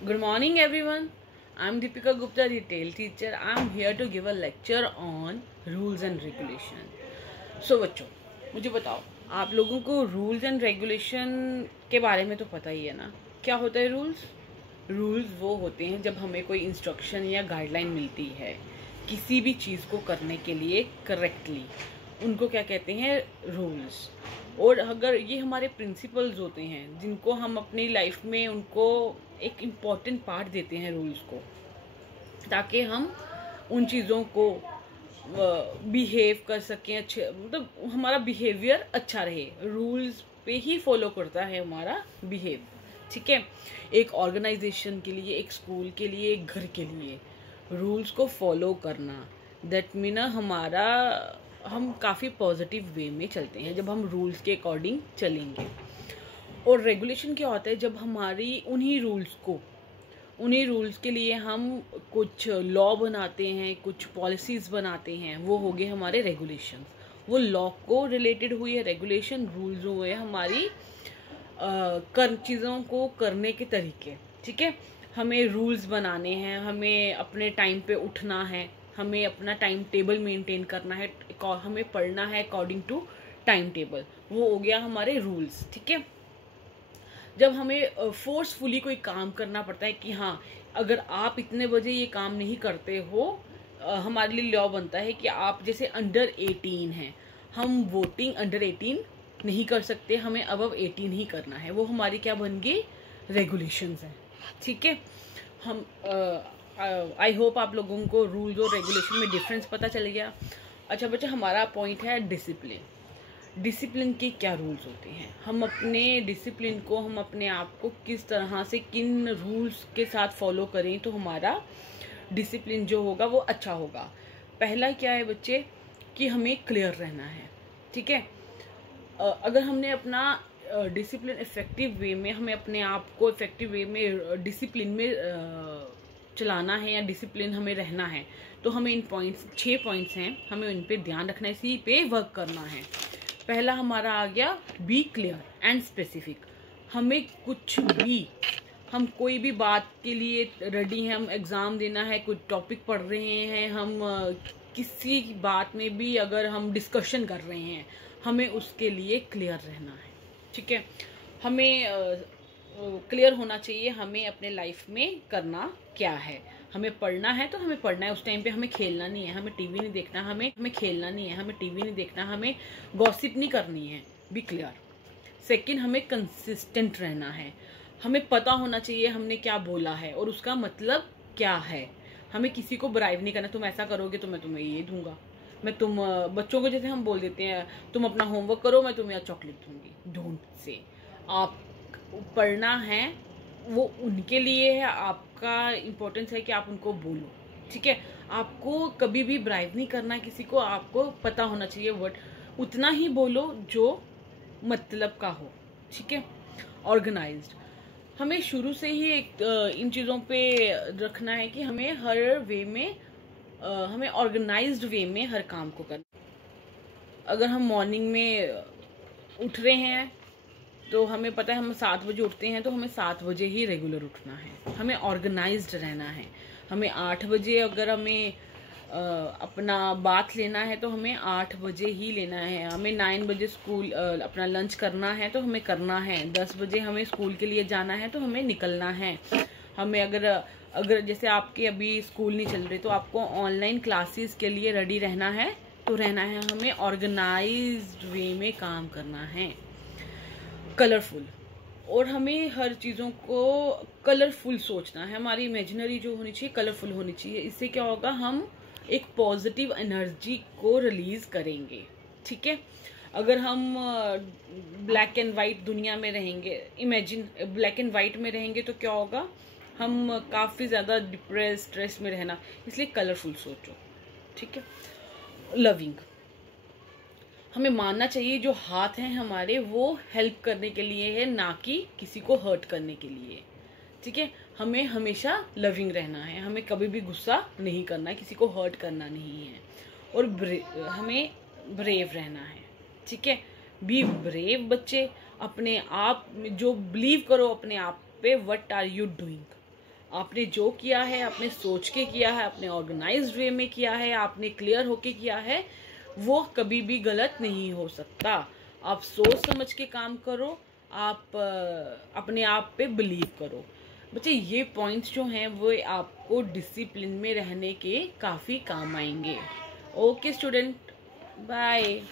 Good morning, everyone. I'm Deepika Gupta, retail teacher. I'm here to give a lecture on rules and regulation. So बच्चों, मुझे बताओ, आप लोगों को rules and regulation के बारे में तो पता ही है ना। क्या होता है रूल्स? रूल्स वो होते हैं जब हमें कोई इंस्ट्रक्शन या गाइडलाइन मिलती है किसी भी चीज़ को करने के लिए करेक्टली, उनको क्या कहते हैं? रूल्स। और अगर ये हमारे प्रिंसिपल्स होते हैं जिनको हम अपनी लाइफ में उनको एक इम्पॉर्टेंट पार्ट देते हैं रूल्स को, ताकि हम उन चीज़ों को बिहेव कर सकें, अच्छे मतलब हमारा बिहेवियर अच्छा रहे। रूल्स पे ही फॉलो करता है हमारा बिहेव, ठीक है। एक ऑर्गेनाइजेशन के लिए, एक स्कूल के लिए, एक घर के लिए रूल्स को फॉलो करना, दैट मीन हमारा हम काफ़ी पॉजिटिव वे में चलते हैं जब हम रूल्स के अकॉर्डिंग चलेंगे। और रेगुलेशन क्या होता है? जब हमारी उन्हीं रूल्स के लिए हम कुछ लॉ बनाते हैं, कुछ पॉलिसीज़ बनाते हैं, वो हो गए हमारे रेगुलेशन। वो लॉ को रिलेटेड हुई है, रेगुलेशन रूल्स हुए हमारी चीज़ों को करने के तरीके, ठीक है। हमें रूल्स बनाने हैं, हमें अपने टाइम पे उठना है, हमें अपना टाइम टेबल मेंटेन करना है, हमें पढ़ना है अकॉर्डिंग टू टाइम टेबल। वो हो गया हमारे रूल्स, ठीक है। जब हमें फोर्सफुली कोई काम करना पड़ता है कि हाँ, अगर आप इतने बजे ये काम नहीं करते हो, हमारे लिए लॉ बनता है कि आप जैसे अंडर 18 हैं, हम वोटिंग अंडर 18 नहीं कर सकते, हमें अबव 18 ही करना है। वो हमारी क्या बन गई? रेगुलेशंस हैं, ठीक है। हम आई होप आप लोगों को रूल्स और रेगुलेशन में डिफरेंस पता चल गया। अच्छा बच्चा, हमारा पॉइंट है डिसिप्लिन। डिसिप्लिन के क्या रूल्स होते हैं? हम अपने डिसिप्लिन को, हम अपने आप को किस तरह से, किन रूल्स के साथ फॉलो करें तो हमारा डिसिप्लिन जो होगा वो अच्छा होगा। पहला क्या है बच्चे, कि हमें क्लियर रहना है, ठीक है। अगर हमने अपना डिसिप्लिन इफेक्टिव वे में, हमें अपने आप को इफेक्टिव वे में डिसिप्लिन में चलाना है या डिसिप्लिन हमें रहना है, तो हमें इन पॉइंट्स, 6 पॉइंट्स हैं, हमें उन पे ध्यान रखना है, इसी पे वर्क करना है। पहला हमारा आ गया, बी क्लियर एंड स्पेसिफिक। हमें कुछ भी, हम कोई भी बात के लिए रेडी हैं, हम एग्ज़ाम देना है, कुछ टॉपिक पढ़ रहे हैं, हम किसी बात में भी अगर हम डिस्कशन कर रहे हैं, हमें उसके लिए क्लियर रहना है, ठीक है। हमें क्लियर होना चाहिए हमें अपने लाइफ में करना क्या है। हमें पढ़ना है तो हमें पढ़ना है, उस टाइम पे हमें खेलना नहीं है, हमें टीवी नहीं देखना, हमें खेलना नहीं है, हमें टीवी नहीं देखना, हमें गॉसिप नहीं करनी है। Be clear. सेकंड, हमें कंसिस्टेंट रहना है। हमें पता होना चाहिए हमने क्या बोला है और उसका मतलब क्या है। हमें किसी को ब्राइब नहीं करना, तुम ऐसा करोगे तो मैं तुम्हें ये दूंगा। बच्चों को जैसे हम बोल देते हैं, तुम अपना होमवर्क करो, मैं तुम्हें चॉकलेट दूंगी। Don't say. आप पढ़ना है वो उनके लिए है, आपका इम्पोर्टेंस है कि आप उनको बोलो, ठीक है। आपको कभी भी ब्राइब नहीं करना किसी को, आपको पता होना चाहिए वर्ड, उतना ही बोलो जो मतलब का हो, ठीक है। ऑर्गेनाइज्ड, हमें शुरू से ही एक इन चीज़ों पे रखना है कि हमें हर वे में हमें ऑर्गेनाइज्ड वे में हर काम को करना। अगर हम मॉर्निंग में उठ रहे हैं तो हमें पता है हम 7 बजे उठते हैं, तो हमें 7 बजे ही रेगुलर उठना है, हमें ऑर्गेनाइज्ड रहना है। हमें 8 बजे अगर हमें अपना बाथ लेना है तो हमें 8 बजे ही लेना है। हमें 9 बजे स्कूल अपना लंच करना है तो हमें करना है। 10 बजे हमें स्कूल के लिए जाना है तो हमें निकलना है। हमें अगर जैसे आपके अभी स्कूल नहीं चल रहे तो आपको ऑनलाइन क्लासेस के लिए रेडी रहना है तो रहना है। हमें ऑर्गेनाइज्ड वे में काम करना है। कलरफुल, और हमें हर चीज़ों को कलरफुल सोचना है। हमारी इमेजिनरी जो होनी चाहिए कलरफुल होनी चाहिए। इससे क्या होगा, हम एक पॉजिटिव एनर्जी को रिलीज करेंगे, ठीक है। अगर हम ब्लैक एंड वाइट दुनिया में रहेंगे, इमेजिन ब्लैक एंड वाइट में रहेंगे, तो क्या होगा, हम काफ़ी ज़्यादा डिप्रेस, स्ट्रेस में रहना। इसलिए कलरफुल सोचो, ठीक है। लविंग, हमें मानना चाहिए जो हाथ हैं हमारे वो हेल्प करने के लिए है, ना कि किसी को हर्ट करने के लिए, ठीक है। हमें हमेशा लविंग रहना है, हमें कभी भी गुस्सा नहीं करना है, किसी को हर्ट करना नहीं है। और हमें ब्रेव रहना है, ठीक है। बी ब्रेव बच्चे, अपने आप जो बिलीव करो अपने आप पे, व्हाट आर यू डूइंग, आपने जो किया है, आपने सोच के किया है, आपने ऑर्गेनाइज्ड वे में किया है, आपने क्लियर होके किया है, वो कभी भी गलत नहीं हो सकता। आप सोच समझ के काम करो, आप अपने आप पे बिलीव करो। बच्चे ये पॉइंट्स जो हैं वो आपको डिसिप्लिन में रहने के काफ़ी काम आएंगे। Okay student, bye.